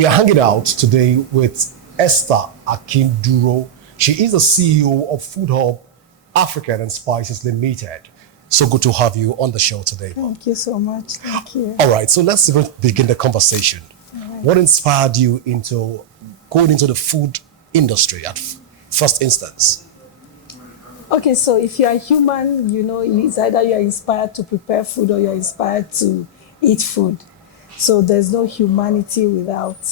We are hanging out today with Esther Akinduro. She is the CEO of Food Hub African and Spices Limited. So good to have you on the show today. Thank you so much. Thank you. All right, so let's begin the conversation. Right. What inspired you into going into the food industry at first instance? Okay, so if you're a human, it's either you're inspired to prepare food or you're inspired to eat food. So there's no humanity without,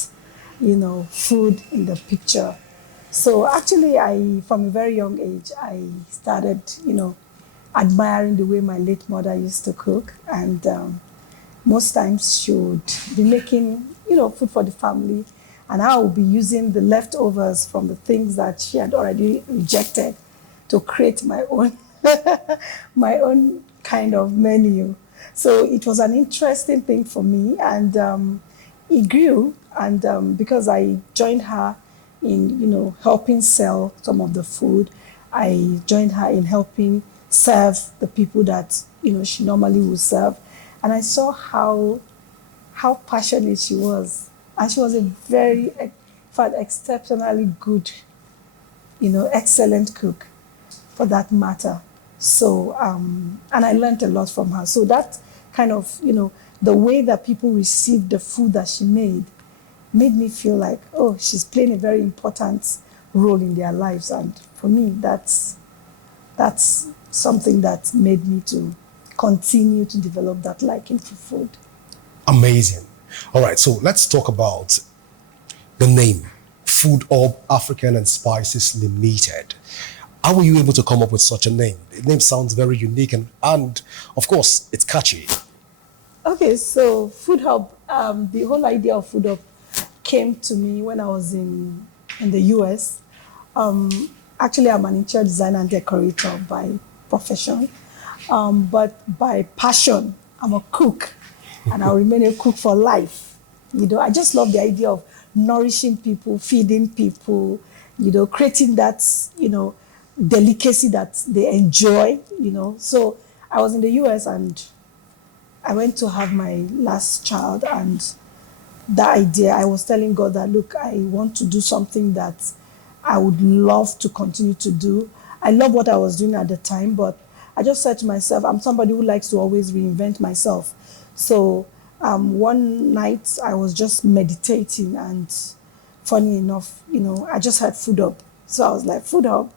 food in the picture. So actually, from a very young age, I started, admiring the way my late mother used to cook. And most times she would be making, food for the family. And I would be using the leftovers from the things that she had already rejected to create my own, my own kind of menu. So it was an interesting thing for me, and it grew. And because I joined her in, helping sell some of the food, I joined her in helping serve the people that, she normally would serve. And I saw how passionate she was. And she was a very, in fact, exceptionally good, excellent cook, for that matter. So, and I learned a lot from her. So that kind of, the way that people received the food that she made me feel like, oh, she's playing a very important role in their lives. And for me, that's something that made me to continue to develop that liking for food. Amazing. All right, so let's talk about the name, Food Hub African and Spices Limited. How were you able to come up with such a name? The name sounds very unique and of course, it's catchy. Okay, so Food Hub, the whole idea of Food Hub came to me when I was in the US. Actually, I'm an interior designer and decorator by profession, but by passion, I'm a cook, and I'll remain a cook for life. I just love the idea of nourishing people, feeding people, creating that, delicacy that they enjoy, So I was in the US and I went to have my last child, and that idea, I was telling God that, look, I want to do something that I would love to continue to do. I love what I was doing at the time, but I just said to myself, I'm somebody who likes to always reinvent myself. So one night I was just meditating, and funny enough, I just had Food Hub. So I was like, Food Hub.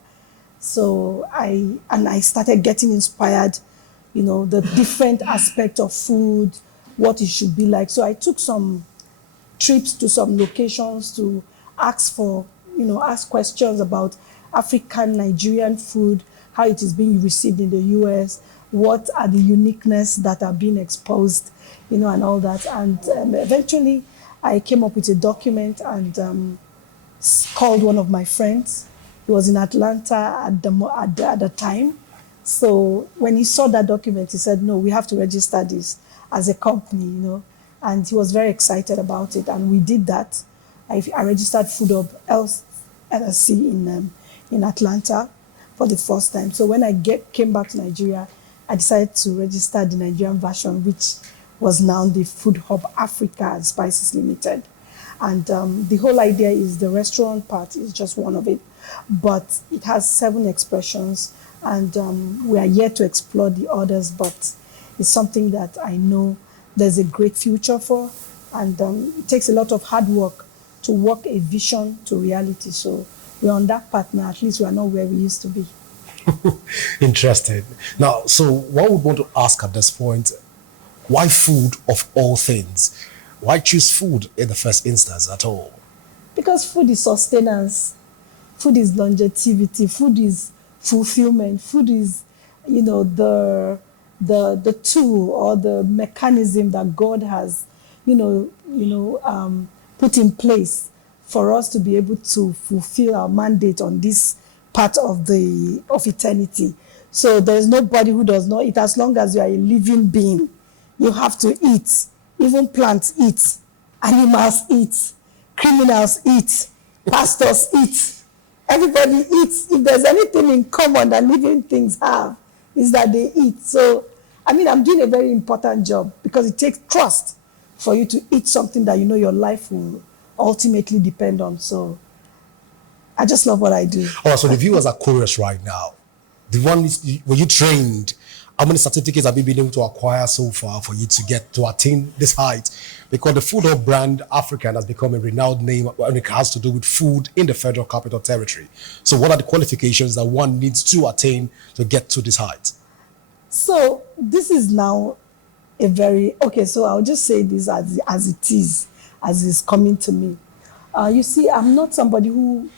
So I started getting inspired, the different aspect of food, what it should be like. So I took some trips to some locations to ask questions about African Nigerian food, how it is being received in the US, what are the uniqueness that are being exposed, and all that. And eventually I came up with a document and called one of my friends. He was in Atlanta at the time. So when he saw that document, he said, no, we have to register this as a company, And he was very excited about it. And we did that. I registered Food Hub LLC in Atlanta for the first time. So when I came back to Nigeria, I decided to register the Nigerian version, which was now the Food Hub Africa and Spices Limited. And the whole idea is the restaurant part is just one of it, but it has 7 expressions, and we are yet to explore the others, but it's something that I know there's a great future for, and it takes a lot of hard work to work a vision to reality. So we're on that path now. At least we are not where we used to be. Interesting. Now, so what we want to ask at this point, why food of all things? Why choose food in the first instance at all? Because food is sustenance, food is longevity, food is fulfillment, food is, the tool or the mechanism that God has, put in place for us to be able to fulfill our mandate on this part of eternity. So there's nobody who does not eat. As long as you are a living being, you have to eat. Even plants eat, animals eat, criminals eat, pastors eat. Everybody eats. If there's anything in common that living things have, is that they eat. So, I'm doing a very important job because it takes trust for you to eat something that your life will ultimately depend on. So I just love what I do. All right, so the viewers are curious right now. The one is, were you trained? How many certificates have you been able to acquire so far for you to get to attain this height? Because the Food Hub brand African has become a renowned name when it has to do with food in the Federal Capital Territory. So what are the qualifications that one needs to attain to get to this height? So this is now a very, okay, so I'll just say this as it is, as it's coming to me. You see, I'm not somebody who,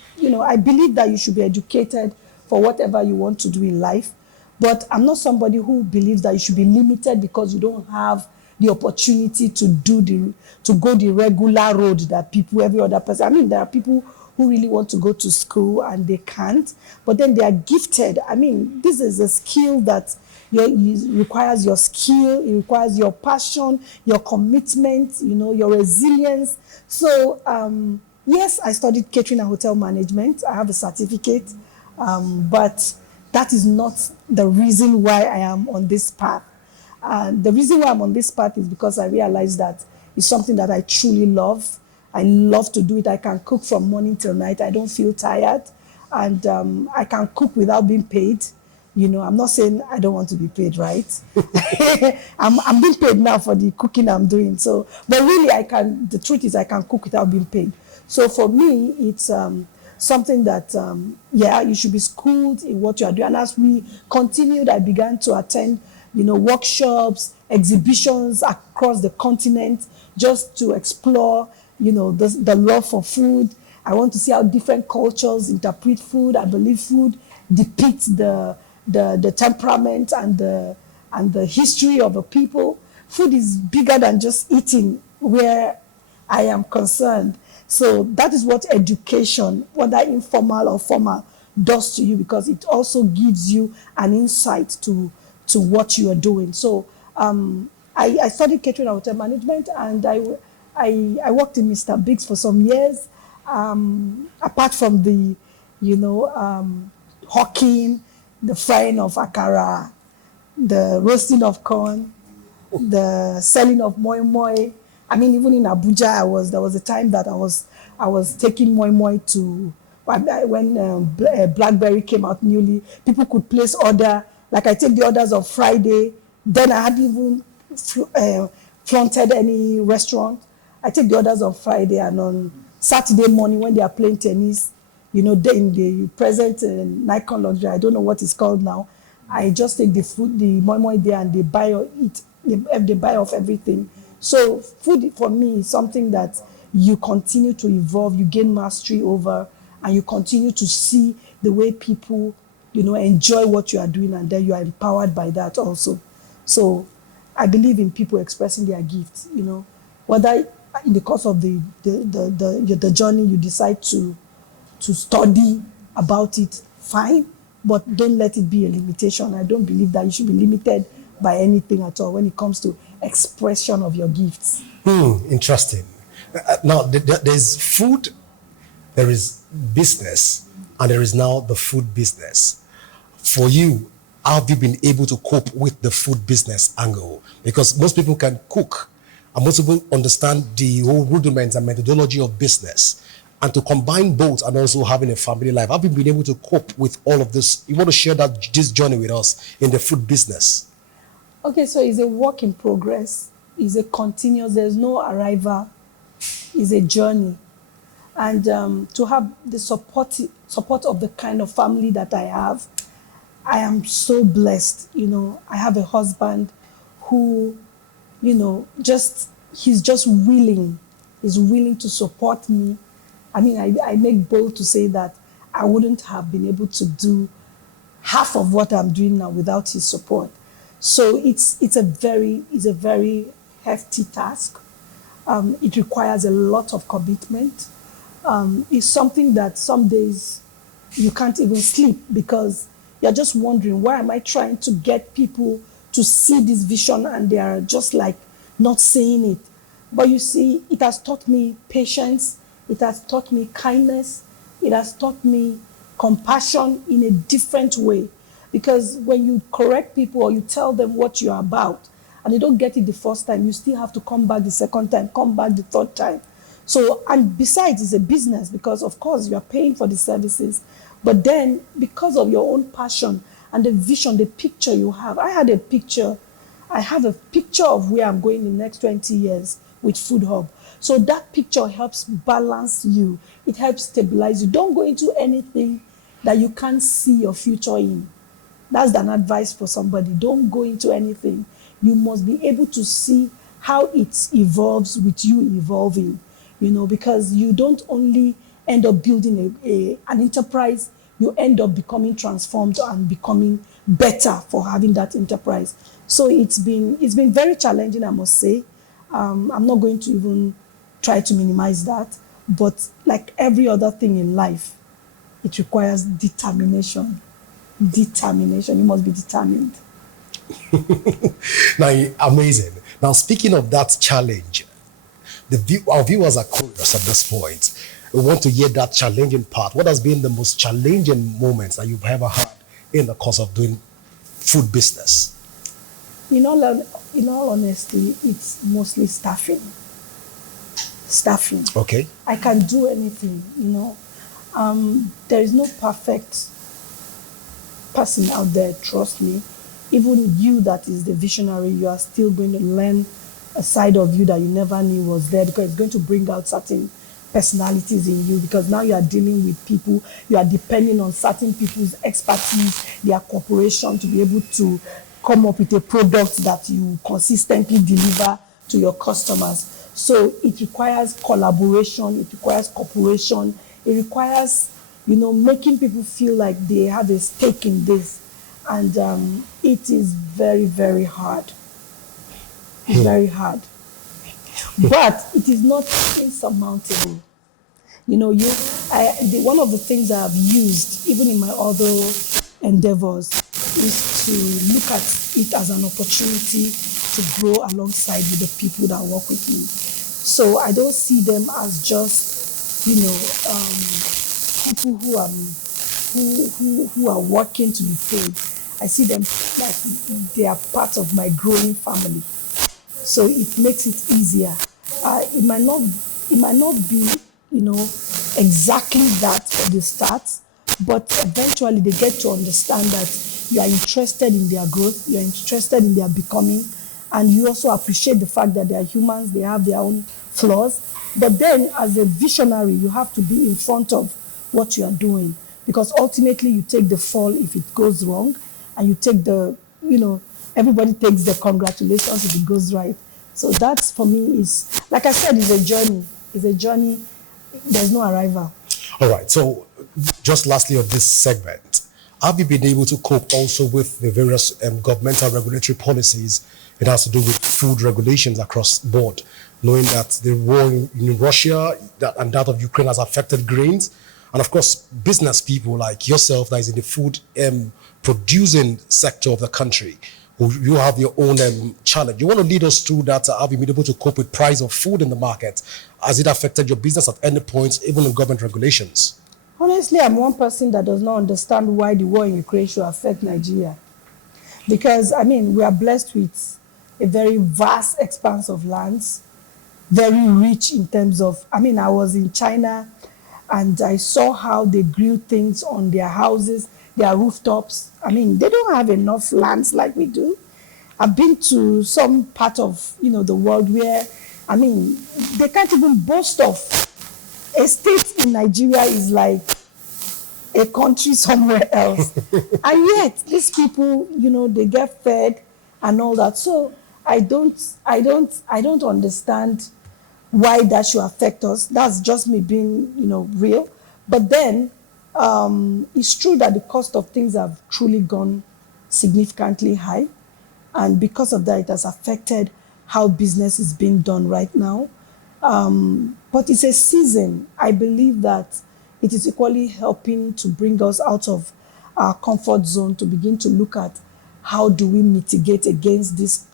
I believe that you should be educated for whatever you want to do in life, but I'm not somebody who believes that you should be limited because you don't have the opportunity to go the regular road that every other person. I mean, there are people who really want to go to school and they can't, but then they are gifted. I mean, this is a skill that it requires your skill, it requires your passion, your commitment, your resilience. So, yes, I studied catering and hotel management. I have a certificate, but that is not the reason why I am on this path. The reason why I'm on this path is because I realized that it's something that I truly love. I love to do it. I can cook from morning till night. I don't feel tired. And I can cook without being paid. I'm not saying I don't want to be paid, right? I'm being paid now for the cooking I'm doing. So, but really, the truth is I can cook without being paid. So for me, it's something that, you should be schooled in what you are doing. And as we continued, I began to attend, workshops, exhibitions across the continent, just to explore, the love for food. I want to see how different cultures interpret food. I believe food depicts the temperament and the history of a people. Food is bigger than just eating, where I am concerned. So that is what education, whether informal or formal, does to you, because it also gives you an insight to what you are doing. So I studied catering and hotel management, and I worked in Mr. Biggs for some years. Apart from the, hawking, the frying of akara, the roasting of corn, the selling of moi moi. I mean, even in Abuja, there was a time that I was taking moi moi to, when BlackBerry came out newly, people could place order. Like I take the orders on Friday, then I hadn't even fronted any restaurant. I take the orders on Friday, and on Saturday morning when they are playing tennis, in the present Nikon luxury, I don't know what it's called now, I just take the food, the moi moi there, and they buy or eat. They buy off everything. So food for me is something that you continue to evolve, you gain mastery over, and you continue to see the way people, enjoy what you are doing, and then you are empowered by that also. So I believe in people expressing their gifts, whether in the course of the journey you decide to study about it, fine, but don't let it be a limitation. I don't believe that you should be limited by anything at all when it comes to expression of your gifts. Interesting. Now, there's food, there is business, and there is now the food business. For you, how have you been able to cope with the food business angle? Because most people can cook, and most people understand the whole rudiments and methodology of business. And to combine both and also having a family life, have you been able to cope with all of this? You want to share this journey with us in the food business? Okay, so it's a work in progress. It's a continuous, there's no arrival. It's a journey. And to have the support of the kind of family that I have, I am so blessed. I have a husband who, he's just willing. He's willing to support me. I mean, I make bold to say that I wouldn't have been able to do half of what I'm doing now without his support. So it's a very hefty task. It requires a lot of commitment. It's something that some days you can't even sleep because you're just wondering, why am I trying to get people to see this vision and they are just like not seeing it? But you see, it has taught me patience. It has taught me kindness. It has taught me compassion in a different way. Because when you correct people or you tell them what you're about and they don't get it the first time, you still have to come back the second time, come back the third time. So, and besides, it's a business because, of course, you are paying for the services. But then, because of your own passion and the vision, the picture you have, I have a picture of where I'm going in the next 20 years with Food Hub. So that picture helps balance you. It helps stabilize you. Don't go into anything that you can't see your future in. That's an advice for somebody. Don't go into anything. You must be able to see how it evolves with you evolving, because you don't only end up building an enterprise, you end up becoming transformed and becoming better for having that enterprise. So it's been very challenging, I must say. I'm not going to even try to minimize that, but like every other thing in life, it requires determination. Determination. You must be determined. Now, amazing. Now, speaking of that challenge, our viewers are curious at this point. We want to hear that challenging part. What has been the most challenging moments that you've ever had in the course of doing food business? In all honesty, it's mostly staffing. Staffing. Okay. I can do anything, There is no perfect person out there, trust me. Even you that is the visionary, you are still going to learn a side of you that you never knew was there, because it's going to bring out certain personalities in you, because now you are dealing with people, you are depending on certain people's expertise, their cooperation to be able to come up with a product that you consistently deliver to your customers. So it requires collaboration, it requires cooperation, it requires, making people feel like they have a stake in this. And it is very, very hard. It's very hard. But it is not insurmountable. One of the things I have used, even in my other endeavors, is to look at it as an opportunity to grow alongside with the people that work with me. So I don't see them as just, people who are working to be paid. I see them like they are part of my growing family. So it makes it easier. It might not be, exactly that at the start, but eventually they get to understand that you are interested in their growth, you are interested in their becoming, and you also appreciate the fact that they are humans, they have their own flaws. But then as a visionary, you have to be in front of what you are doing, because ultimately you take the fall if it goes wrong, and you take the, everybody takes the congratulations if it goes right. So that's, for me, is, like I said, is a journey. It's a journey. There's no arrival. All right. So just lastly of this segment, have you been able to cope also with the various governmental regulatory policies? It has to do with food regulations across the board, knowing that the war in Russia and that of Ukraine has affected grains. And of course, business people like yourself that is in the food producing sector of the country, you have your own challenge. You want to lead us through that? Have you been able to cope with price of food in the market? Has it affected your business at any point, even in government regulations? Honestly, I'm one person that does not understand why the war in Ukraine should affect Nigeria. Because, we are blessed with a very vast expanse of lands, very rich in terms of, I was in China and I saw how they grew things on their houses, their rooftops. They don't have enough lands like we do. I've been to some part of, the world where, they can't even boast of. A state in Nigeria is like a country somewhere else. And yet, these people, they get fed and all that. So I don't understand why that should affect us. That's just me being, real. But then, it's true that the cost of things have truly gone significantly high. And because of that, it has affected how business is being done right now. But it's a season. I believe that it is equally helping to bring us out of our comfort zone to begin to look at how do we mitigate against these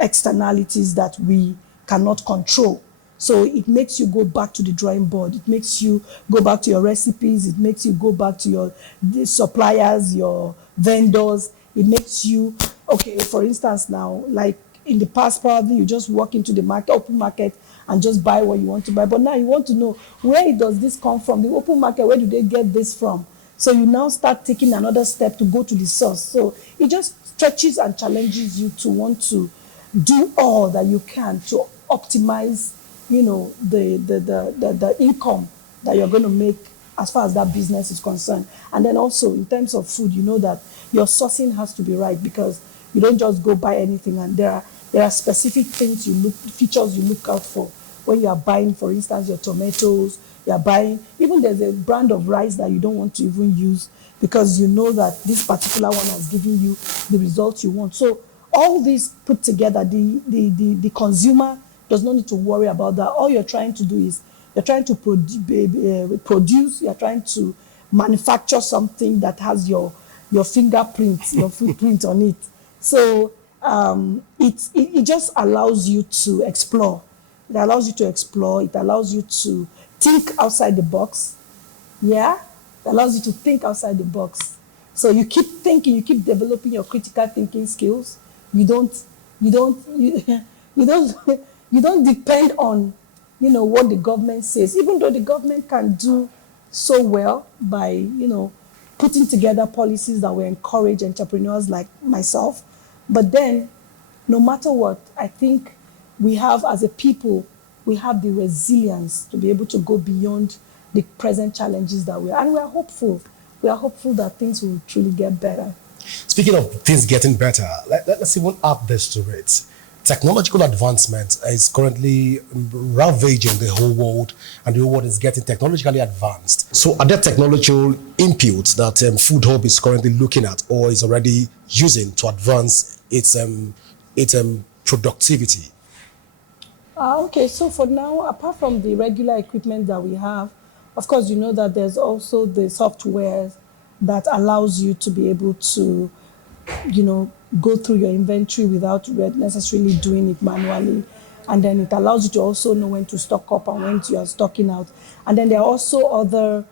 externalities that we cannot control. So it makes you go back to the drawing board. It makes you go back to your recipes. It makes you go back to the suppliers, your vendors. It makes you, okay, for instance now, like in the past, probably you just walk into the market, open market, and just buy what you want to buy. But now you want to know, where does this come from? The open market, where do they get this from? So you now start taking another step to go to the source. So it just stretches and challenges you to want to do all that you can to optimize, the income that you're going to make as far as that business is concerned. And then also in terms of food, you know that your sourcing has to be right, because you don't just go buy anything, and there are specific things features you look out for when you are buying, for instance, your tomatoes. You are buying, even there's a brand of rice that you don't want to even use, because you know that this particular one has given you the results you want. So all this put together, the consumer does not need to worry about that. All you're trying to do is you're trying to produce, you're trying to manufacture something that has your fingerprint, your footprint on it. So it just allows you to explore. It allows you to explore. It allows you to think outside the box. Yeah? It allows you to think outside the box. So you keep thinking, you keep developing your critical thinking skills. You don't depend on, what the government says, even though the government can do so well by, putting together policies that will encourage entrepreneurs like myself. But then, no matter what, I think we have, as a people, we have the resilience to be able to go beyond the present challenges that we are. And we are hopeful. We are hopeful that things will truly get better. Speaking of things getting better, let's even add this to it. Technological advancement is currently ravaging the whole world, and the whole world is getting technologically advanced. So are there technological inputs that Food Hub is currently looking at or is already using to advance its productivity? Okay, so for now, apart from the regular equipment that we have, of course, you know that there's also the software that allows you to be able to, go through your inventory without necessarily doing it manually. And then it allows you to also know when to stock up and when you are stocking out. And then there are also other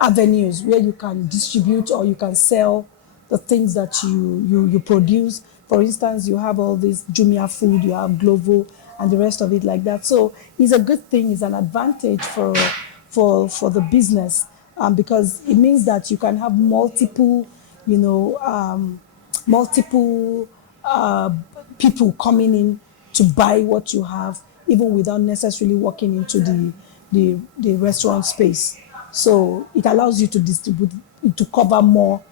avenues where you can distribute or you can sell the things that you produce. For instance, you have all this Jumia food, you have Glovo, and the rest of it like that. So it's a good thing, it's an advantage for the business, because it means that you can have multiple people coming in to buy what you have, even without necessarily walking into the restaurant space. So it allows you to distribute, to cover more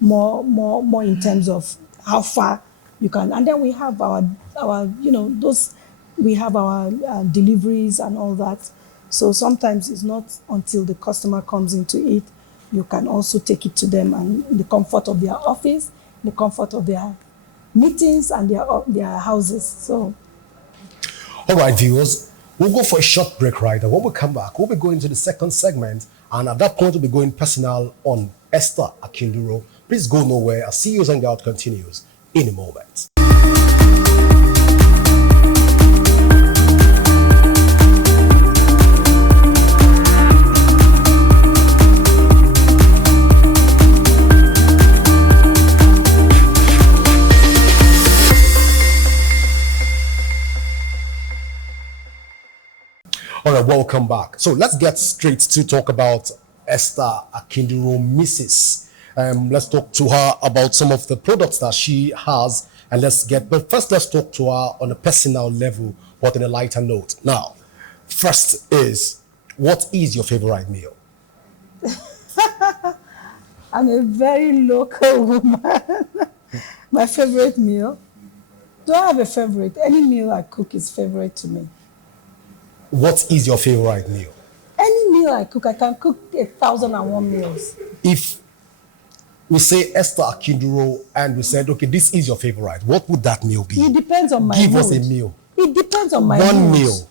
in terms of how far you can. And then we have our deliveries and all that. So sometimes it's not until the customer comes into it, you can also take it to them, and in the comfort of their office, in the comfort of their meetings and their houses. So, all right, viewers, we'll go for a short break right now. When we come back, we'll be going to the second segment, and at that point, we'll be going personal on Esther Akinduro. Please go nowhere as CEOs Hangout continues in a moment. All right, welcome back. So let's get straight to talk about Esther Akinduro, Mrs. Let's talk to her about some of the products that she has, and but first let's talk to her on a personal level, but in a lighter note. Now, first is, what is your favorite meal? I'm a very local woman. My favorite meal? Do I have a favorite? Any meal I cook is favorite to me. What is your favorite meal? Any meal I cook, I can cook 1,001 meals. If we say Esther Akinduro and we said, okay, this is your favorite, what would that meal be? It depends on my Give mood. us a meal. It depends on my One mood. meal.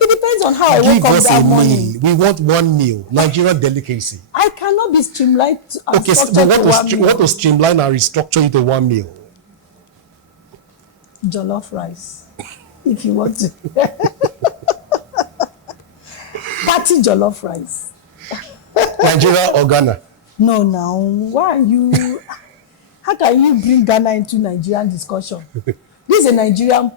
It depends on how I woke up that morning. We want one meal. Nigerian delicacy. I cannot be streamlined and Okay, so structured to one meal. what was streamline and restructure into one meal? Jollof rice, if you want to. Party jollof rice. Nigeria or Ghana? No, now, why are you? How can you bring Ghana into Nigerian discussion? This is a Nigerian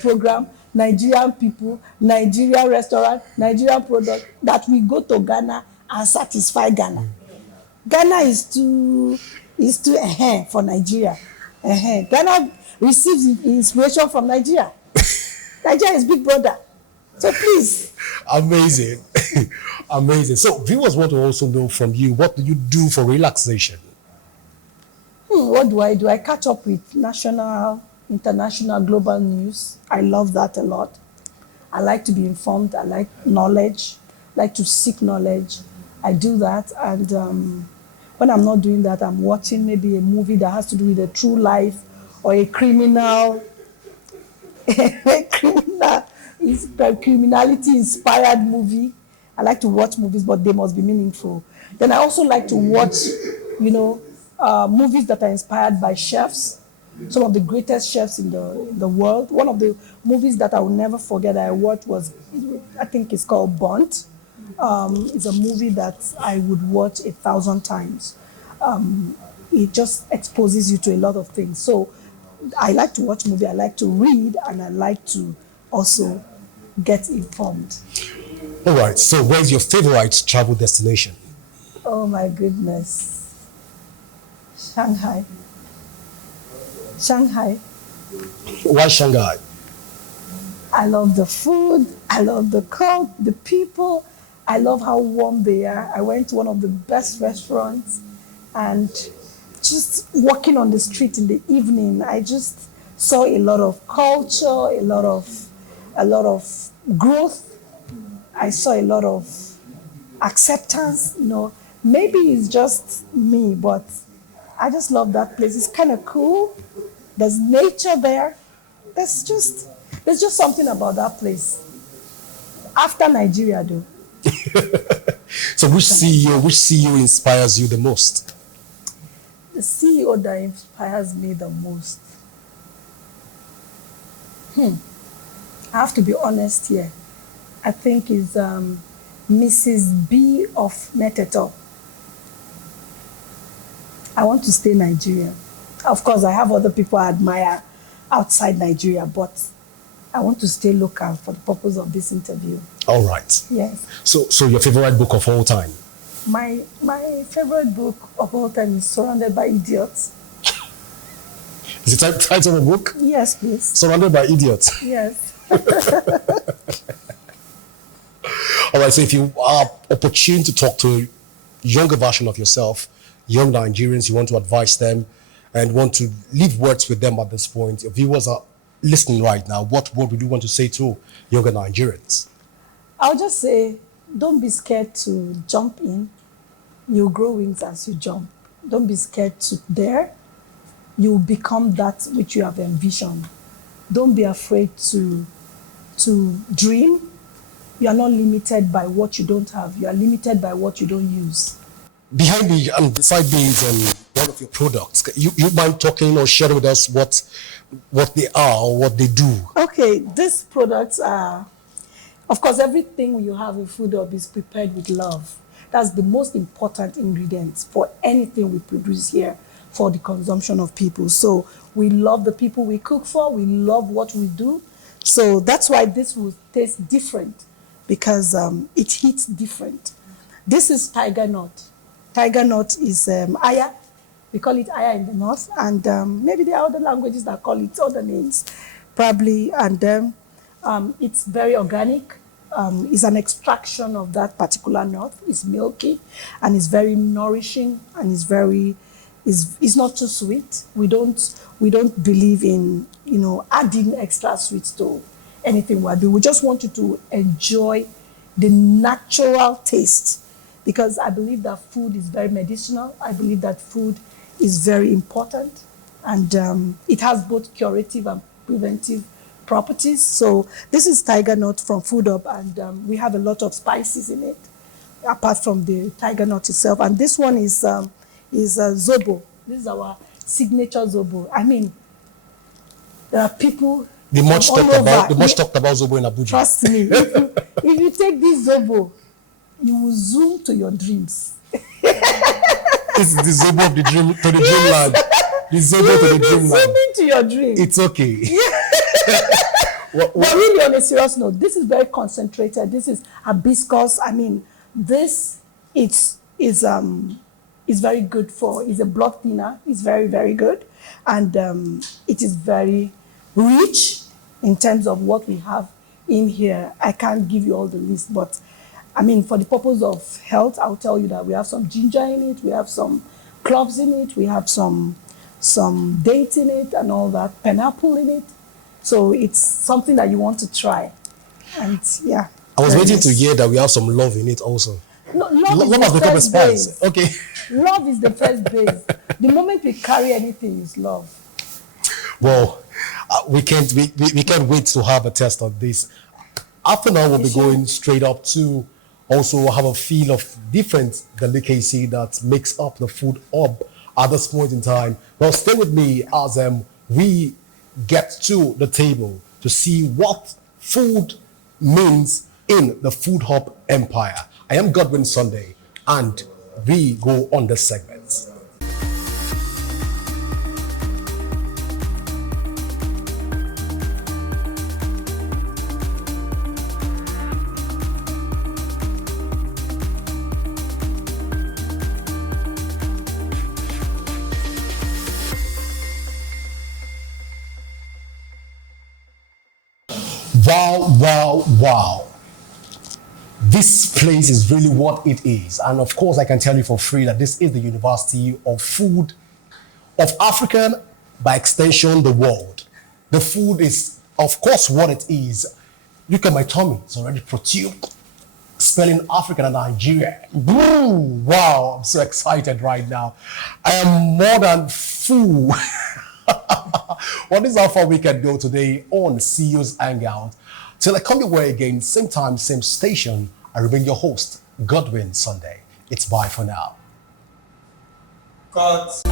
program, Nigerian people, Nigerian restaurant, Nigerian product, that we go to Ghana and satisfy Ghana. Ghana is too for Nigeria. Ghana receives inspiration from Nigeria. Nigeria is big brother. So please. Amazing. Amazing. So viewers want to also know from you, what do you do for relaxation? What do? I catch up with national, international, global news. I love that a lot. I like to be informed. I like knowledge. I like to seek knowledge. I do that. And when I'm not doing that, I'm watching maybe a movie that has to do with a true life or a criminality inspired movie. I like to watch movies, but they must be meaningful. Then I also like to watch, movies that are inspired by chefs, some of the greatest chefs in the world. One of the movies that I will never forget that I watched was, I think it's called Burnt. It's a movie that I would watch 1,000 times. It just exposes you to a lot of things. So I like to watch movies, I like to read, and I like to also get informed. All right, so where's your favorite travel destination? Oh my goodness. Shanghai. Why Shanghai? I love the food, I love the crowd, the people. I love how warm they are. I went to one of the best restaurants, and just walking on the street in the evening, I just saw a lot of culture, a lot of growth. I saw a lot of acceptance. Maybe it's just me, but I just love that place. It's kind of cool. There's nature there. There's just something about that place. After Nigeria, though. So which CEO inspires you the most? The CEO that inspires me the most. I have to be honest here. I think is Mrs. B of Neteto. I want to stay Nigerian. Of course, I have other people I admire outside Nigeria, but I want to stay local for the purpose of this interview. All right. Yes. So your favorite book of all time? My favorite book of all time is Surrounded by Idiots. Is it the title of the book? Yes, please. Surrounded by Idiots. Yes. All right, so if you are opportune to talk to a younger version of yourself, young Nigerians, you want to advise them and want to leave words with them at this point, your viewers are listening right now, what word would you want to say to younger Nigerians? I'll just say, don't be scared to jump in. You'll grow wings as you jump. Don't be scared to dare. You'll become that which you have envisioned. Don't be afraid to dream. You are not limited by what you don't have. You are limited by what you don't use. Behind the side beans and one of your products, you mind talking or sharing with us what they are or what they do? Okay, these products are, of course, everything you have in Food Hub is prepared with love. That's the most important ingredient for anything we produce here for the consumption of people. So we love the people we cook for. We love what we do. So that's why this will taste different, because it hits different. This is tiger nut. Tiger nut is aya. We call it aya in the north, and maybe there are other languages that call it other names, probably. And it's very organic. It's an extraction of that particular nut. It's milky, and it's very nourishing, and it's not too sweet. We don't believe in adding extra sweets to anything we do. We just want you to enjoy the natural taste, because I believe that food is very medicinal. I believe that food is very important, and it has both curative and preventive properties. So this is tiger nut from Food Hub, and we have a lot of spices in it, apart from the tiger nut itself. And this one is zobo. This is our signature zobo. I mean, there are people. The much talked about zobo in Abuja. Trust me, if you take this zobo, you will zoom to your dreams. It's the zobo of the dream to the dreamland. The zobo to the dreamland. Zoom into your dreams. It's okay. But really, on a serious note, this is very concentrated. This is hibiscus. I mean, this is very good for. It's a blood thinner. It's very, very good, and it is very rich in terms of what we have in here. I can't give you all the list, but I mean, for the purpose of health, I'll tell you that we have some ginger in it, we have some cloves in it, we have some dates in it and all that, pineapple in it. So it's something that you want to try. And yeah. I was waiting to hear that we have some love in it also. No, love has is the become a first spice. base. Okay. Love is the first base. The moment we carry anything is love. Well, we can't wait to have a test of this. After now, we'll be going straight up to also have a feel of different delicacy that makes up the food hub at this point in time. Well, stay with me as we get to the table to see what food means in the food hub empire. I am Godwin Sunday, and we go on the segments. Wow, wow, wow. This place is really what it is. And of course, I can tell you for free that this is the University of Food of African, by extension, the world. The food is, of course, what it is. Look at my tummy. It's already protrude. Spelling African and Nigeria. Boom! Wow, I'm so excited right now. I am more than full. Well, this is how far we can go today on CEOs Hangout. Till I come your way again, same time, same station, I remain your host, Godwin Sunday. It's bye for now. Cut.